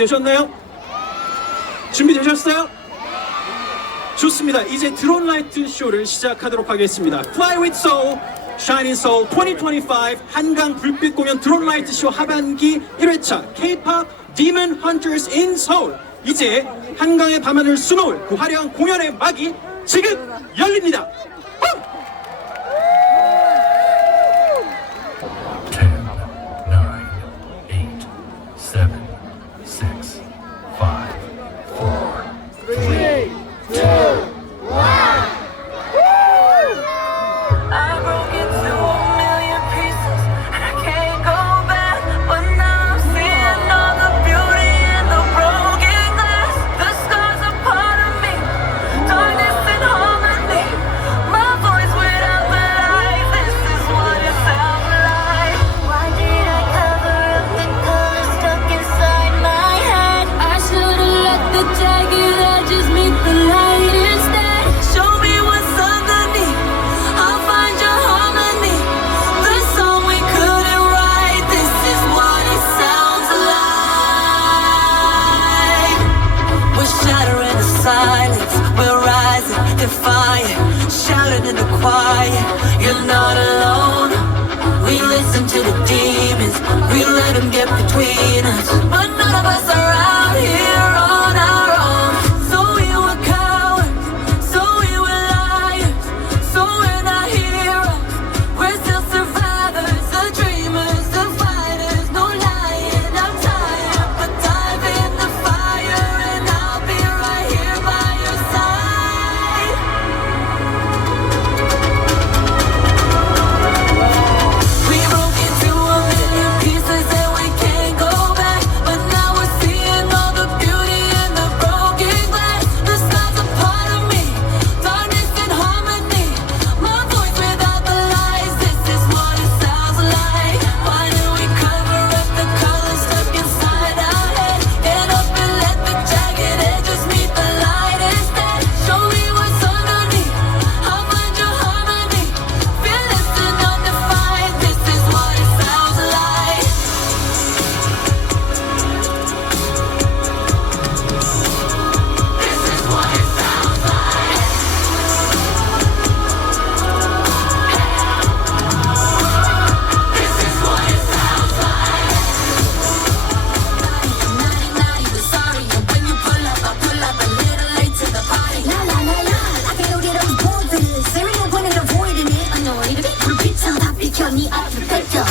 준비되셨나요? 준비되셨어요? 좋습니다. 이제 드론 라이트 쇼를 시작하도록 하겠습니다. Fly with Soul, Shining Soul 2025 한강 불빛 공연 드론 라이트 쇼 하반기 1회차 K-pop Demon Hunters in Seoul. 이제 한강의 밤하늘 수놓을 그 화려한 공연의 막이 지금 열립니다. 10, 9, 8, 7, 6, 5, 4, 3, 2, 1. I broke into a million pieces and I can't go back. But now I'm seeing all the beauty in the broken glass. The scars are part of me, darkness and harmony. My voice without the light, this is what it sounds like. Why did I cover up the color stuck inside my head? I should've let the jagged edges meet the light instead. Show me what's underneath, I'll find your harmony. The song we couldn't write, this is what it sounds like. We're shattering the silence, we're rising, defiant, shouting in the quiet. You're not alone. We listen to the demons, we let them get between us. But none of us are out here on our own. So we were cowards, so we were liars. So we're not heroes, we're still survivors, the dreamers, the fighters. No lying, I'm tired, but dive in the fire and I'll be right here by your side. We broke into a million pieces and we can't go back. But now we're seeing all the beauty in the broken glass. The stars are part of me, darkness and harmony. My voice without the lies, this is what it sounds like. Why do we cover up the colors stuck inside our head? Get up and let the jagged edges meet the light instead. Show me what's underneath, I'll find your harmony. Fearless and undefined, this is what it sounds like. This is what it sounds like. This is what it sounds like. Naughty, naughty, we're sorry. And when you pull up, I pull up a little late to the party. La la la la, I can't get on board with this. There ain't no point in avoiding it. Annoyed, 불빛은 다 비켜 네 앞을 뺏겨.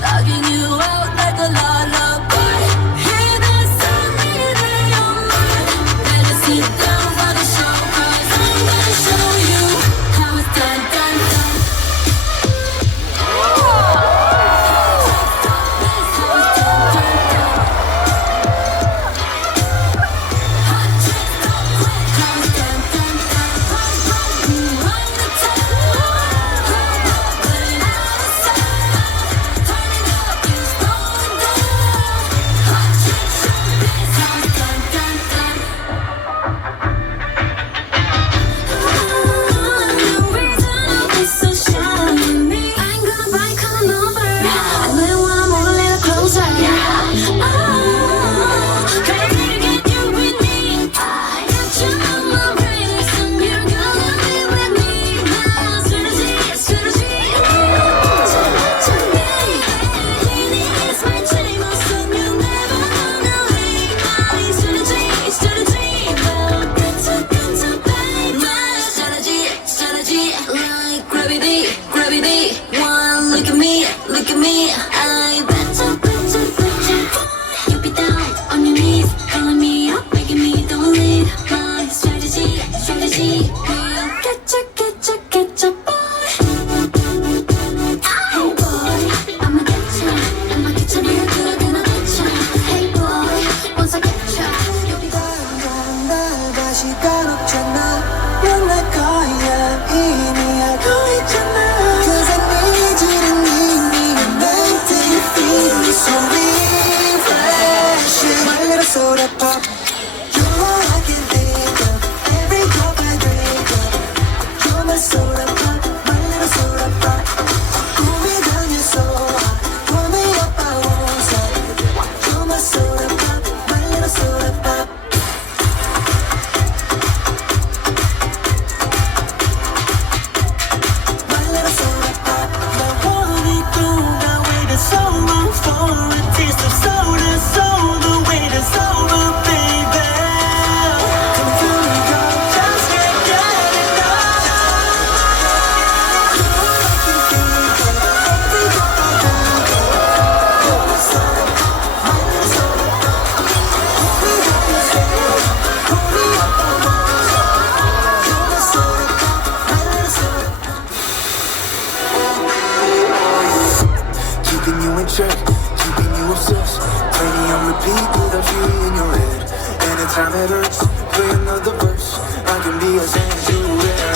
Logging you out like a lullaby. Hear the sound in your mind. Better sit down for the show, 'cause I'm gonna show you how it's done, done, done. This is how it's done, done, done. Hot chicks don't quit, how it's done, done, done. Run, run, we run the town. Putting out a sound. Turning up is going down. Hot chicks show biz, how it's done, done, done. The reason I'll be so shy with me, I ain't gonna bite, come over. I really wanna move a little closer. Ready to get you with me. I got you on my radar, so you're gonna be with me. My strategy, strategy. To me, leaning is my chain, so you never wanna leave. My strategy, strategy. Well, get to babe. My strategy, strategy. Like gravity, gravity. One look at me, look at me. I better, better, better. You be down on your knees, calling me up, making me don't leave. My strategy, strategy. We'll get ya, boy. Hey boy, I'ma get ya real good and I'll get ya. Hey boy, once I get ya, you'll be 날 다시 까놓잖아 넌 내 거야 이미 알고 있잖아 'Cause I need you to need me and 날 you in check, keeping you obsessed. Playing on repeat without you in your head. Anytime it hurts, play another verse. I can be as anywhere.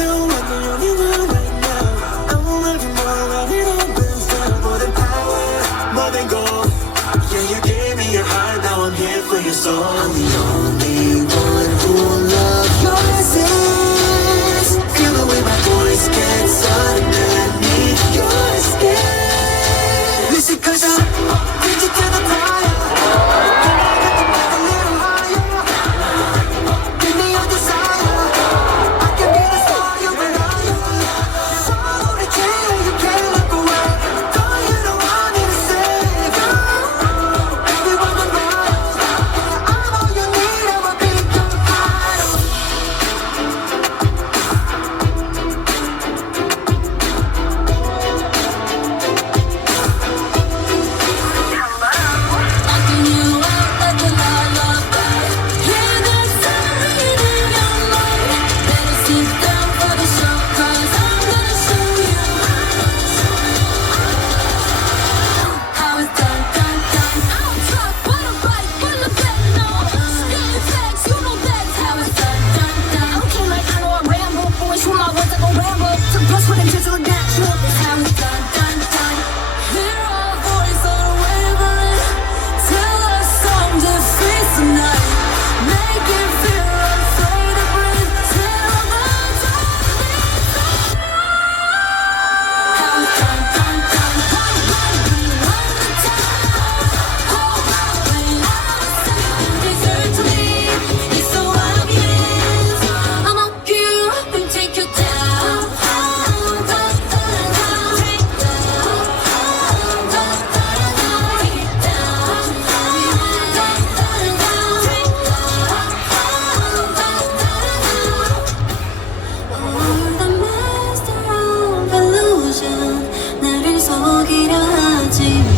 Now I'm the only one right now. I won't let you more around it all been done. More than power, more than gold. Yeah, you gave me your heart, now I'm here for your soul. I'm the only one who will love your essence. Feel the way my voice gets underneath your skin. Listen, cause I'm reaching to the fire. A little higher. Give me your desire. I can be the star you've been eyeing. So the chain, you can't look away. Girl, you don't want me to save you. Everyone will know. I'm all you need, I'ma be your idol. Locking you out like a lullaby. Hear the siren in your mind. Better sit down for the show, 'cause I'm gonna show you how it's done, done, done. I don't talk, but I write, full of pen, no. Spitting facts, you know that's how it's done, done, done. Okay, like I know I'm Rambo, boys, you my words, I go Rambo. To bust with intention like natural. It's how it's done, done, done. Hear our voice unwavering. Tell us song defeats the night. Make it feel afraid to breathe. Tell the time. How it's done, done, done. We run the town. Hold my way out of sight. Deserve to leave. It's so obvious. I'ma get up and take you down. You're the master of illusion. 나를 속이려 하지마.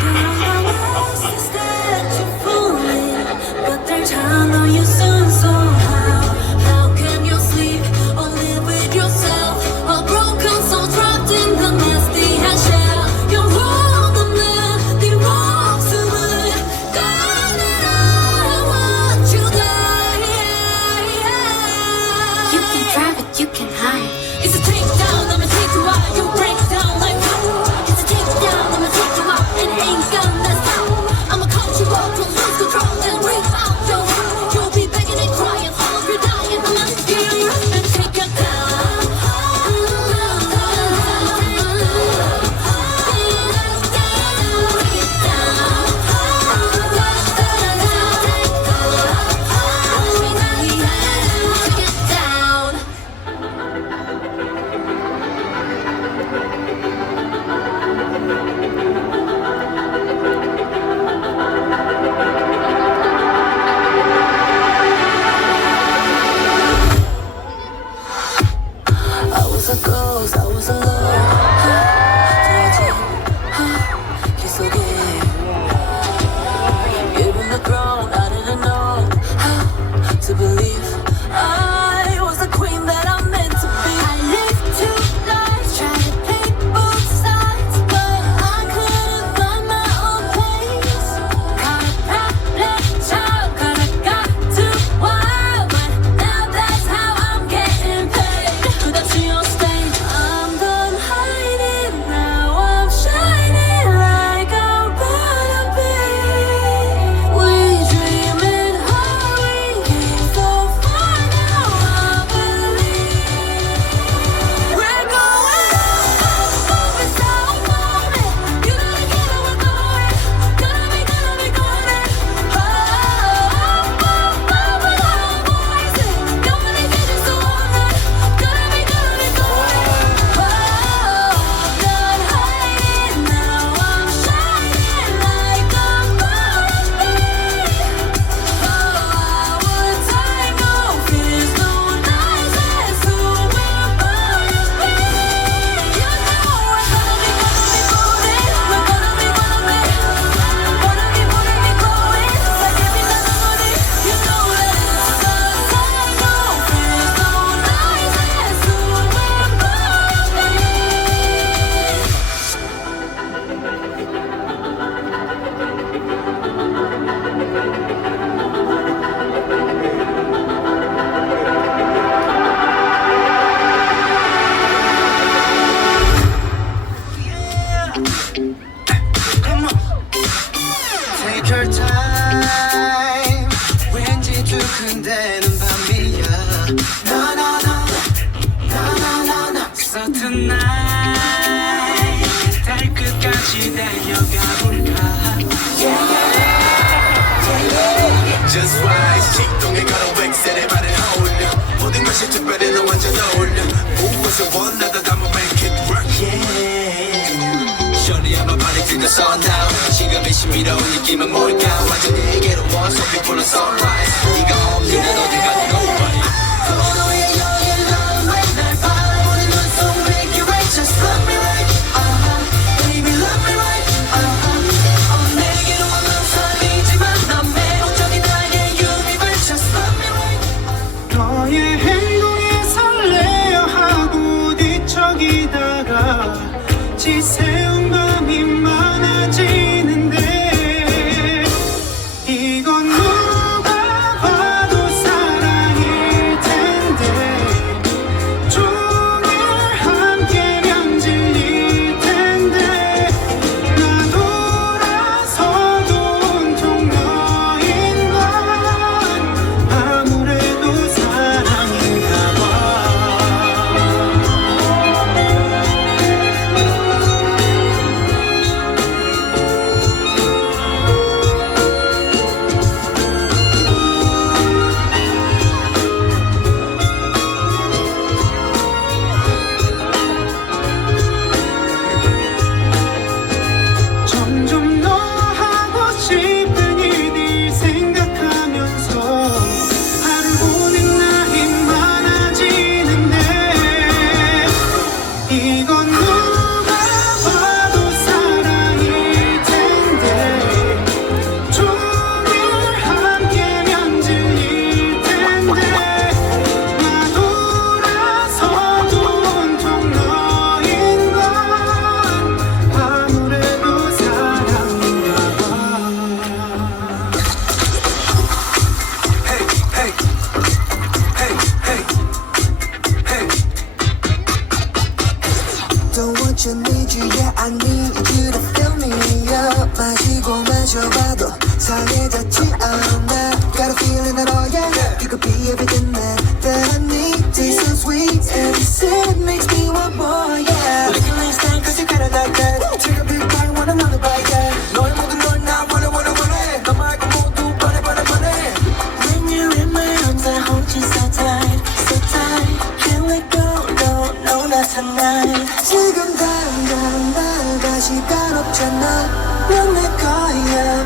You're the ways that you're fooling, but they're telling on you soon. So how can you sleep or live with yourself? A broken soul trapped in the nasty shell. You hold the man, the wrong to me. God, that I want you there. You can drive it, you can hide. It's a takedown, I'ma take you out. You break down like fire. It's a takedown, I'ma take you out. It ain't gonna stop. I'ma coach you 같이 달려가볼까 Just rise 직동에 걸어 웩셀의 말을 어울려 모든 것이 특별해 너 완전 어울려 무엇을 원하다 담아 make it work yeah Shorty I'm about to the sundown 지금의 신비로운 느낌은 뭘까 완전 내게로 원 So people on sunrise 네가 없는 난 어디 가니 nobody 너의 여기 runway 날 바라보는 눈속 make it right Just love me right baby love me right 내게로 오는 사람이지만 난 매력적인 나의 universe Just love me right 너의 행동에 설레어 하고 뒤척이다가 지새운 밤이 많아지는데 이건 누가 봐도 사랑일 텐데 종일 함께면 질릴 텐데 나 돌아서도 온통 너인 건 아무래도 사랑인가 봐 점점 너 하고 싶은 일들 생각하면서 하루 보낸 날이 많아지는데 이건 누가 봐도 사랑일 텐데 종일 함께면 질릴 텐데 나 돌아서도 온통 너인 건 아무래도 사랑인가 봐 Hey, hey, hey, hey, hey. Don't want you, need you, yeah I need you to fill me up 마시고 마셔봐도 상해졌지 않아 Got a feeling that oh yeah You could be everything that I need Taste so sweet Every sip makes me want more yeah Lick a last time cause you got it like that Take a big bite, want another bite yeah 너의 모든 널나 원해 너 말고 모두 번해 When you're in my arms I hold you so tight Can't let go, no, not tonight 지금 당장 날 다시 시간 없잖아 넌 내 거야